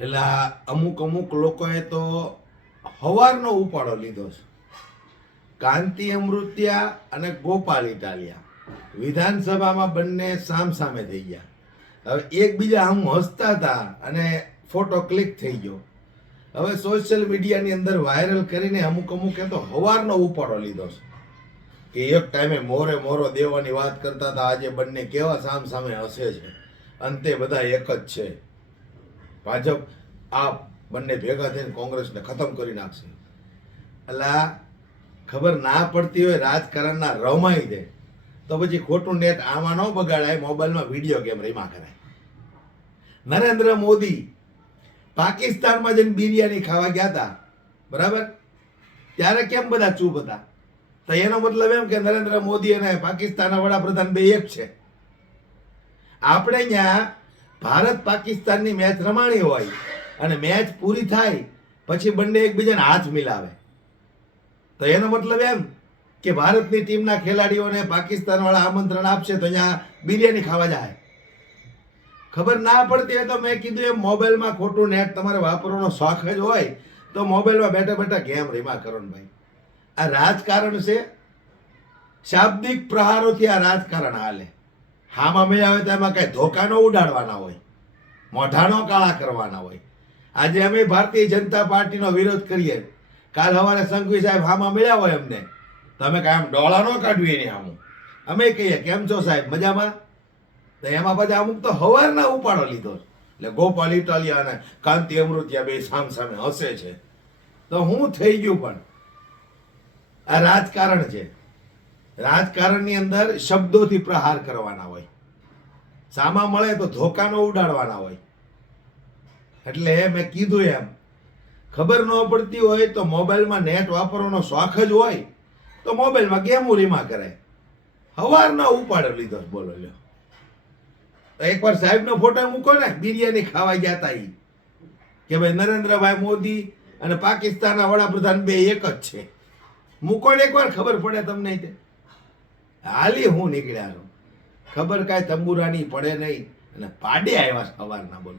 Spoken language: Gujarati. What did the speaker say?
એટલે આ અમુક અમુક લોકોએ તો હવારનો ઉપાડો લીધો છે. કાંતિ અમૃત્યા અને ગોપાલ ઇટાલિયા. વિધાનસભામાં બંને સામ સામે થઈ ગયા. હવે એકબીજા આમ હસતા હતા અને ફોટો ક્લિક થઈ ગયો. હવે સોશિયલ મીડિયાની અંદર વાયરલ કરીને અમુક અમુકે તો હવારનો ઉપાડો લીધો છે. કે એક ટાઈમે મોરે મોરો દેવાની વાત કરતા હતા, આજે બંને કેવા સામ સામે હસે છે. અંતે બધા એક જ છે. ભાજપ આ બંને ભેગા થઈને કોંગ્રેસને ખતમ કરી નાખશે. એટલે ખબર ના પડતી હોય રાજકારણના રમાઈ દે. તો પછી ખોટું નેટ આમાં ન બગાડાય, મોબાઈલમાં વીડિયો ગેમ રમ્યા કરાય નરેન્દ્ર મોદી પાકિસ્તાનમાં જઈને બિરયાની ખાવા ગયા હતા. બરાબર? ત્યારે કેમ બધા ચૂપ હતા? તો એનો મતલબ એમ કે નરેન્દ્ર મોદી અને પાકિસ્તાનના વડાપ્રધાન બે એક છે. આપણે અહીંયા ભારત પાકિસ્તાનની મેચ રમાણી હોય અને મેચ પૂરી થાય, પછી બંને એકબીજાને હાથ મિલાવે. તો એનો મતલબ એમ કે ભારતની ટીમના ખેલાડીઓને પાકિસ્તાન વાળા આમંત્રણ આપશે તો અહીંયા બિરયાની ખાવા જાય. ખબર ના પડતી હોય તો મેં કીધું એમ, મોબાઈલમાં ખોટું નેટ તમારે વાપરવાનો શોખ જ હોય તો મોબાઈલમાં બેઠા બેઠા ગેમ રીમા કરો ને ભાઈ. આ રાજકારણ છે. શાબ્દિક પ્રહારોથી આ રાજકારણ હાલે. હામાં મળ્યા હોય તો એમાં કાંઈ ધોકાનો ઉડાડવાના હોય. મોઢાનો કાળા કરવાના હોય. આજે અમે ભારતીય જનતા પાર્ટીનો વિરોધ કરીએ. કાલ સવારે સંઘવી સાહેબ હામાં મળ્યા હોય અમને. તો અમે કાંઈ આમ ડોળા ન કાઢવીએ ને આમ. અમે કહીએ, કેમ છો સાહેબ? મજામાં? તો એમાં પછી અમુક તો હવારના ઉપાડો લીધો. એટલે ગોપાલ ઇટાલિયા અને કાંતિ અમૃતિયા બે સામ સામે હસે છે. તો હું થઈ ગયું પણ. આ રાજકારણ છે. રાજકારણની અંદર શબ્દોથી પ્રહાર કરવાના હોય. સામા મળે તો ધોકાનો ઉડાડવાના હોય. એટલે મેં કીધું એમ, ખબર ન પડતી હોય તો મોબાઈલમાં નેટ વાપરવાનો શોખ જ હોય તો મોબાઈલમાં ગેમો રીમા કરે. હવારના ઉપાડ લીધો બોલો લ્યો. એકવાર સાહેબનો ફોટો મૂકો ને, બિરયાની ખાવા ગયા હતા એ કે ભાઈ નરેન્દ્રભાઈ મોદી અને પાકિસ્તાનના વડાપ્રધાન બે એક જ છે. મૂકો ને એકવાર, ખબર પડે તમને તે. હાલી હું નીકળ્યા છું ખબર કાંઈ તંબુરાની પડે નહીં. અને પાડે આવ્યા સવારના બોલો.